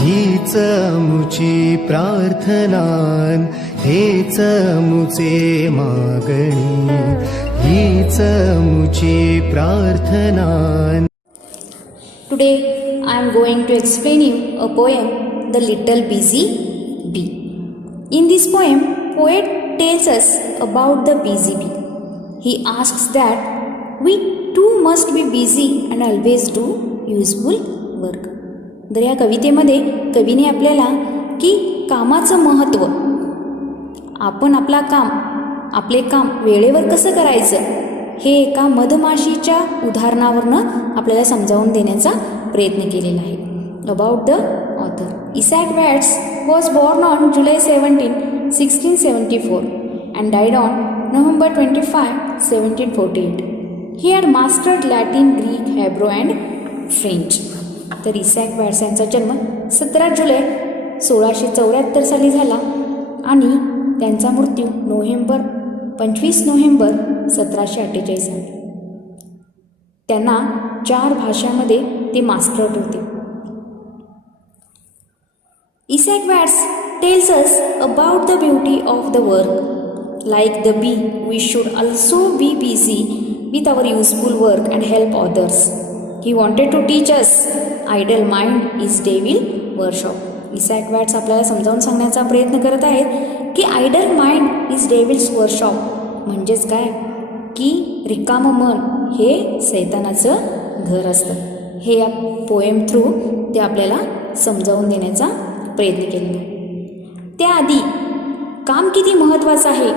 हीच मुची प्रार्थनान, हेच मुचे मागणी, हीच मुची प्रार्थनान. Today I am going to explain you a poem, The Little Busy Bee. In this poem, poet tells us about the busy bee. He asks that we too must be busy and always do useful work. तर या कवितेमध्ये कवीने आपल्याला की कामाचं महत्त्व, आपण आपले काम वेळेवर कसं करायचं हे एका मधमाशीच्या उदाहरणावरनं आपल्याला समजावून देण्याचा प्रयत्न केलेला आहे. About the author. Isaac Watts was born on July 17, 1674 and died on November 25, 1748. He had mastered Latin, Greek, Hebrew and French. तर इसॅक वॅट्स यांचा जन्म 17 जुलै 1674 साली झाला आणि त्यांचा मृत्यू 25 नोव्हेंबर 1748 साली. त्यांना 4 भाषांमध्ये ते मास्टर्ड होते. Isaac Watts tells us about the beauty of the work. Like the bee, we should also be busy with our useful work and help others. He wanted to teach us, idle mind is devil worship. Isaac Watts आपल्याला समजावून सांगण्याचा प्रयत्न करत आहेत की idle mind is devil's workshop. म्हणजेच काय की रिकामं मन हे सैतानाचं घर असतं. हे या पोएम थ्रू ते आपल्याला समजावून देण्याचा प्रयत्न केलेला आहे. त्याआधी काम किती महत्त्वाचं आहे,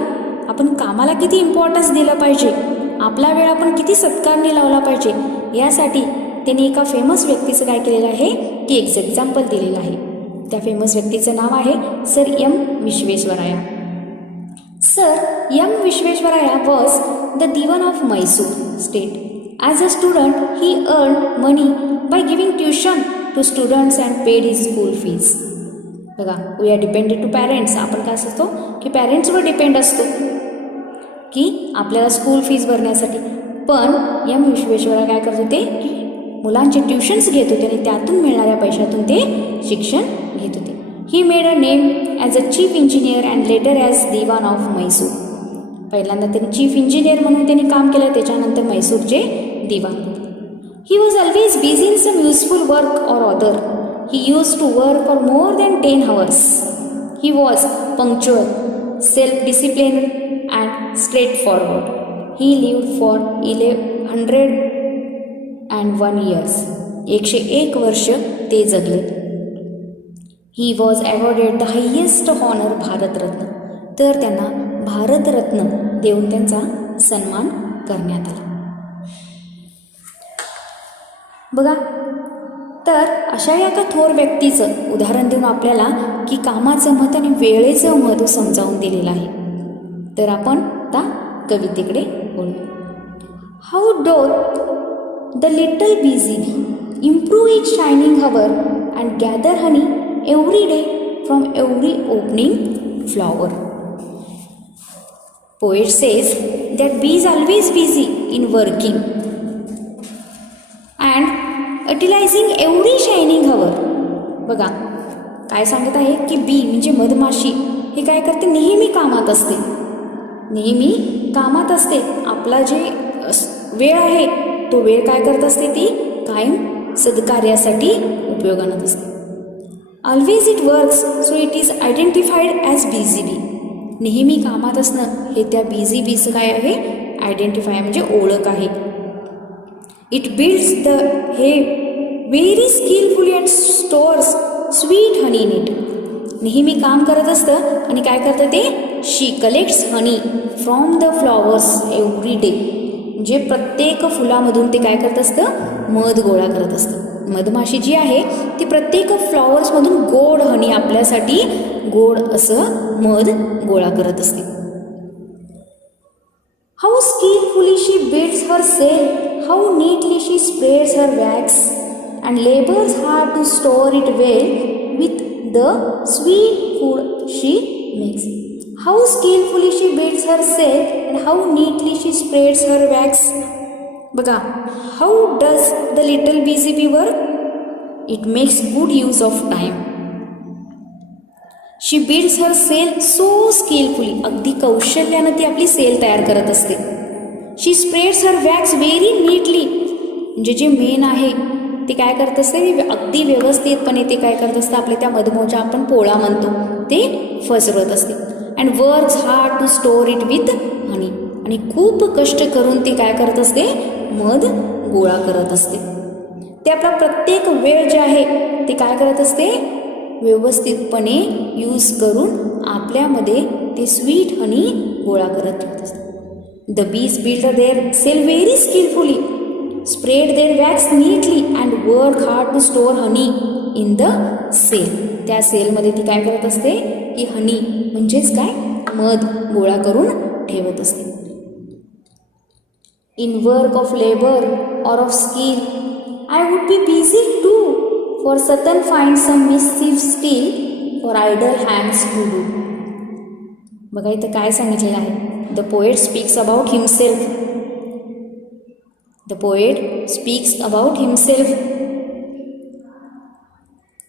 आपण कामाला किती इम्पॉर्टन्स दिलं पाहिजे, आपला वेळ आपण किती सत्कारने लावला पाहिजे, यासाठी त्यांनी एका फेमस व्यक्तीचं काय केलेलं आहे की एक एक्झाम्पल दिलेलं आहे. त्या फेमस व्यक्तीचं नाव आहे sir M Visvesvaraya. Sir M Visvesvaraya was the dewan of Mysore state. As a student he earn money by giving tuition to students and paid his school fees. बघा, we are depended to parents. आपण काय असतो की पॅरेंट्सवर डिपेंड असतो की आपल्याला स्कूल फीज भरण्यासाठी. पण एम विश्वेश्वरय्या काय करत होते की मुलांचे ट्युशन्स घेत होते आणि त्यातून मिळणाऱ्या पैशातून ते शिक्षण घेत होते. He made a name as a chief engineer and later as dewan of Mysore. पहिल्यांदा त्यांनी चीफ इंजिनियर म्हणून त्यांनी काम केलं, त्याच्यानंतर मैसूरचे dewan. He was always busy in some useful work or other. He used to work for more than 10 hours. He was punctual, self-disciplined and straightforward. He lived for 101 years. 101 वर्ष ते जगले. He was awarded the highest honor Bharat Ratna. तर त्यांना भारतरत्न देऊन त्यांचा सन्मान करण्यात आला. बघा, तर अशा एका थोर व्यक्तीचं उदाहरण देऊन आपल्याला की कामाचं महत्त्व आणि वेळेचं महत्त्व समजावून दिलेलं आहे. तर आपण आता कवितेकडे बोलू. How doth the little busy bee improve it shining hour and gather honey every day from every opening flower. Poet says that bee is always busy in working and utilising every shining hour. बघा काय सांगत आहे की बी म्हणजे मधमाशी हे काय करते, नेहमी कामात असते. नेहमी कामात असते. आपला जे वेळ आहे तो वेळ काय करत असते, ती कायम सदकार्यासाठी उपयोगात असते. Always it works so it is identified as busy bee. नेहमी कामात असणं हे त्या बिझी बीचं काय आहे, आयडेंटिफाय म्हणजे ओळख आहे. It builds the hay very skilfully and stores sweet honey in it. नेहमी काम करत असतं आणि काय करतं ते, she collects honey from the flowers every day. म्हणजे प्रत्येक फुलामधून ते काय करत असतं, मध गोळा करत असतं. मधमाशी जी आहे ती प्रत्येक फ्लॉवर्समधून गोड हनी आपल्यासाठी गोड असं मध गोळा करत असते. How skilfully she builds her cell, how neatly she spreads her wax and labors hard to store it well with the sweet food she makes. How skillfully she builds her silk and how neatly she spreads her wax. बघा, how does the little busy bee work? It makes good use of time. She builds her cell so skilfully. अगदी कौशल्यानं ती आपली cell तयार करत असते. She spreads her wax very neatly. म्हणजे जे मेन आहे ते काय करत असते, अगदी व्यवस्थितपणे ते काय करत असतं, आपल्या त्या मधमोच्या आपण पोळा म्हणतो ते फसवत असते. And works hard to store it with honey. आणि खूप कष्ट करून ते काय करत असते, मध गोळा करत असते. ते आपला प्रत्येक वेळ जे आहे ते काय करत असते, व्यवस्थितपणे यूज करून आपल्यामध्ये ते स्वीट हनी गोळा करत ठेवत असते. The bees build their cell very skilfully, spread their wax neatly and work hard to store honey in the cell. त्या सेलमध्ये ती काय करत असते की हनी म्हणजेच काय, मध गोळा करून ठेवत असते. In work of labour or of skill I would be busy too, for Satan find some mischief still for idle hands to do. बघा इथं काय सांगितलेलं आहे. The poet speaks about himself. The poet speaks about himself.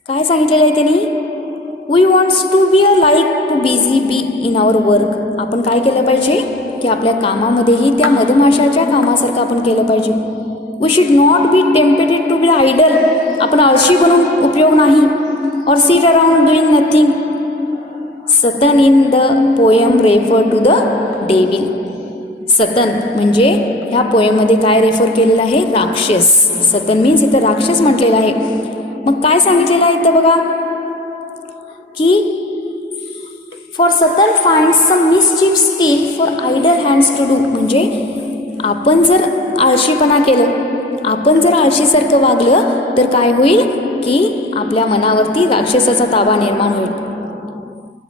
काय सांगितलेलं आहे त्यांनी, we wants to be a like to busy bee in our work. आपण काय केलं पाहिजे की आपल्या कामामध्येही त्या मधमाशाच्या कामासारखं आपण केलं पाहिजे. We should not be tempted to be idle. आपण आळशी बनून उपयोग नाही. Or sit around doing nothing. Satan in the poem refer to the devil. Satan म्हणजे ह्या पोएममध्ये काय रेफर केलेलं आहे, राक्षस. सतन मीन्स इथं राक्षस म्हटलेलं आहे. मग काय सांगितलेलं आहे इथं बघा की for Satan find some mischief still for idle hands to do. म्हणजे आपण जर आळशीपणा केलं, आपण जर आळशीसारखं वागलं तर काय होईल की आपल्या मनावरती राक्षसाचा ताबा निर्माण होईल.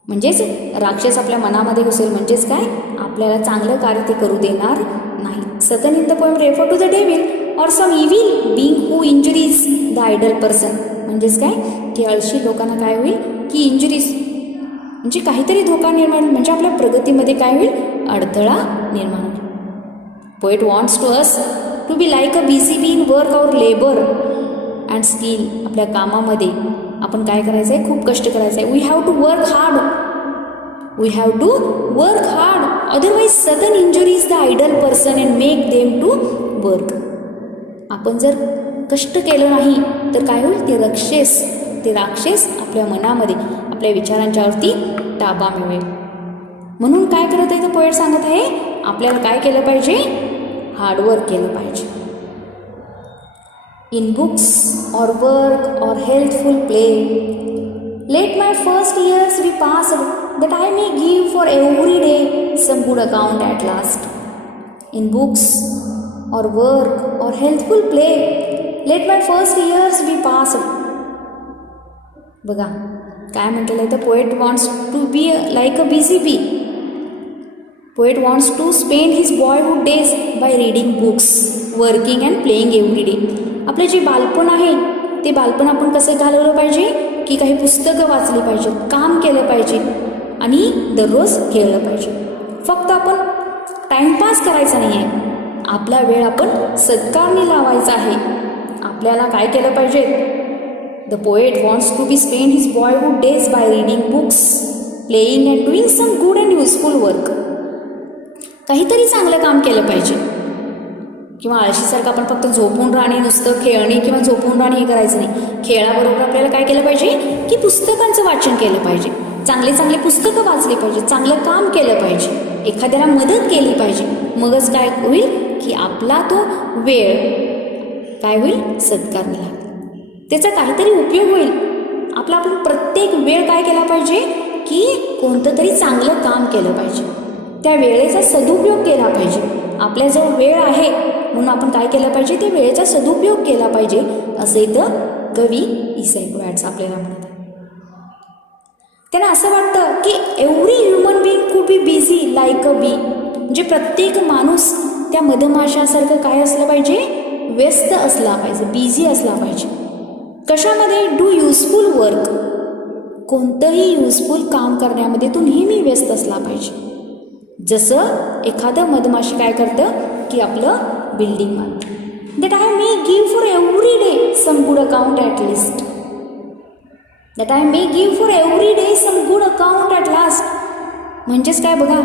म्हणजेच राक्षस आपल्या मनामध्ये घुसेल. म्हणजेच काय, आपल्याला चांगलं कार्य ते करू देणार नाही. Satan in the poem refer to the devil or some evil being who injuries the idle person. म्हणजेच काय की आळशी लोकांना काय होईल की इंजुरीज म्हणजे काहीतरी धोका निर्माण, म्हणजे आपल्या प्रगतीमध्ये काय होईल, अडथळा निर्माण होईल. Poet wants to us to be like a busy bee in work और लेबर अँड स्किल. आपल्या कामामध्ये आपण काय करायचं आहे, खूप कष्ट करायचं आहे. We have to work hard. We have to work hard, otherwise sudden injuries the idle person and make them to work. आपण जर कष्ट केलं नाही तर काय होईल, ते राक्षस आपल्या मनामध्ये, आपल्या विचारांच्यावरती ताबा मिळवेल. म्हणून काय करत आहे, तर पोएट सांगत आहे आपल्याला काय केलं पाहिजे, हार्डवर्क केलं पाहिजे. इन बुक्स और वर्क और healthful play let my first years be passed that I may give for every day some good account at last. In books or work or healthful play, let my first years be passed. बघा काय म्हटलेलं आहे, तर poet wants to be like a busy bee. Poet wants to spend his boyhood days by reading books, working and playing every day. आपलं जे बालपण आहे ते बालपण आपण कसं घालवलं पाहिजे की काही पुस्तकं वाचली पाहिजे, काम केलं पाहिजे आणि दररोज खेळलं पाहिजे. फक्त आपण टाईमपास करायचा नाही आहे, आपला वेळ आपण सत्कारणी लावायचा आहे. आपल्याला काय केलं पाहिजे, the poet wants to be spend his boyhood days by reading books, playing and doing some good and useful work. काहीतरी चांगलं काम केलं पाहिजे. किंवा आळशीसारखं आपण फक्त झोपून राहणे, नुसतं खेळणे किंवा झोपून राहणे हे करायचं नाही. खेळाबरोबर आपल्याला काय केलं पाहिजे की पुस्तकांचं वाचन केलं पाहिजे, चांगले पुस्तकं वाचली पाहिजे, चांगलं काम केलं पाहिजे, एखाद्याला मदत केली पाहिजे. मगच काय होईल की आपला तो वेळ काय होईल, सत्कारणी लागेल, त्याचा काहीतरी उपयोग होईल. आपण प्रत्येक वेळ काय केला पाहिजे की कोणतं तरी चांगलं काम केलं पाहिजे, त्या वेळेचा सदुपयोग केला पाहिजे. आपल्याजवळ वेळ आहे म्हणून आपण काय केलं पाहिजे, त्या वेळेचा सदुपयोग केला पाहिजे, असं इथं कवी इझॅक वॅट्स आपल्याला म्हणतात. त्यांना असं वाटतं की every human being could be busy like a बी. म्हणजे प्रत्येक माणूस त्या मधमाशासारखं काय असलं पाहिजे, व्यस्त असला पाहिजे, बिझी असला पाहिजे. कशामध्ये, डू युजफुल वर्क, कोणतंही युजफुल काम करण्यामध्ये तो नेहमी व्यस्त असला पाहिजे. जसं एखादं मधमाशी काय करतं की आपलं बिल्डिंग बांधतं. That I may give for every day some good account at least. That I may give for every day some good account at last. म्हणजेच काय बघा,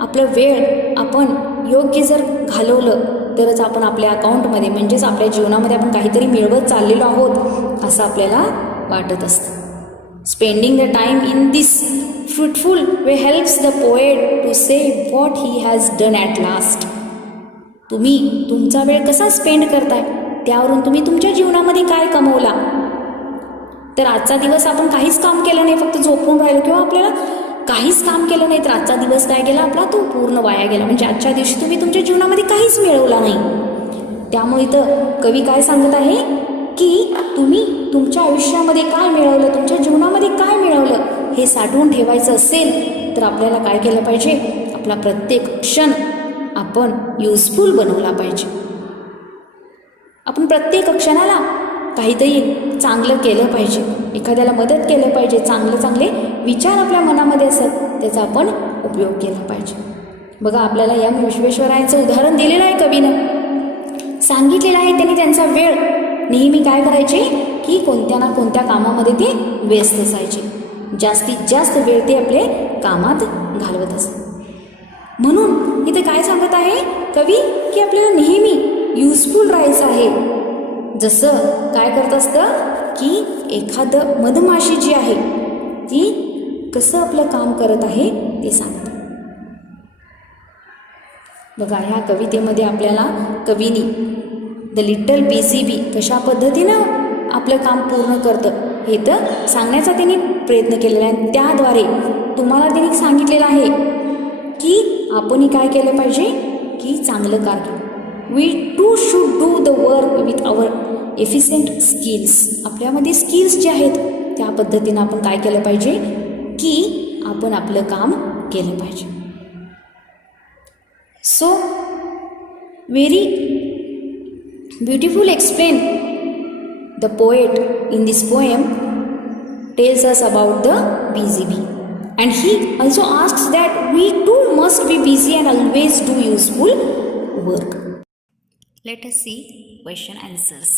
आपलं वेळ आपण योग्य जर घालवलं तरच आपण आपल्या अकाउंटमध्ये म्हणजेच आपल्या जीवनामध्ये आपण काहीतरी मिळवत चाललेलो आहोत असं आपल्याला वाटत असतं. Spending the time in this fruitful way helps the poet to say what he has done at last. तुम्ही तुमचा वेळ कसा स्पेंड करताय त्यावरून तुम्ही तुमच्या जीवनामध्ये काय कमवला. तर आजचा दिवस आपण काहीच काम केलं नाही, फक्त झोपून राहिलो किंवा आपल्याला काहीच काम केलं नाही तर आजचा दिवस काय गेला आपला, तो पूर्ण वाया गेला. म्हणजे आजच्या दिवशी तुम्ही तुमच्या जीवनामध्ये काहीच मिळवला नाही. त्यामुळे इथं कवी काय सांगत आहे की तुम्ही तुमच्या आयुष्यामध्ये काय मिळवलं, तुमच्या जीवनामध्ये काय मिळवलं हे साठवून ठेवायचं असेल तर आपल्याला काय केलं पाहिजे, आपला प्रत्येक क्षण आपण युजफुल बनवला पाहिजे. आपण प्रत्येक क्षणाला काहीतरी चांगलं केलं पाहिजे, एखाद्याला मदत केलं पाहिजे, चांगले विचार आपल्या मनामध्ये असत त्याचा आपण उपयोग केला पाहिजे. बघा आपल्याला या विश्वेश्वरायांचं उदाहरण दिलेलं आहे कवीनं, सांगितलेलं आहे त्यांनी त्यांचा वेळ नेहमी काय करायचे की कोणत्या ना कोणत्या कामामध्ये ते व्यस्त असायचे. जास्तीत जास्त वेळ ते आपले कामात घालवत असत. म्हणून इथे काय सांगत आहे कवी की आपल्याला नेहमी युजफुल राहायचं आहे. जसं काय करत असतं की एखादं मधमाशी जी आहे ती कसं आपलं काम करत आहे ते सांगते. बघा ह्या कवितेमध्ये आपल्याला कवीनी द लिटल बिझी बी कशा पद्धतीनं आपलं काम पूर्ण करतं हे तर सांगण्याचा त्यांनी प्रयत्न केलेला आहे. त्याद्वारे तुम्हाला त्यांनी सांगितलेलं आहे की आपणही काय केलं पाहिजे की चांगलं कार्य, we too should do the work with our efficient skills. आपल्यामध्ये स्किल्स जे आहेत त्या पद्धतीनं आपण काय केलं पाहिजे की आपण आपलं काम केलं पाहिजे. So very beautiful explain the poet in this poem tells us about the busy bee, and he also asks that we too must be busy and always do useful work. Let us see question answers.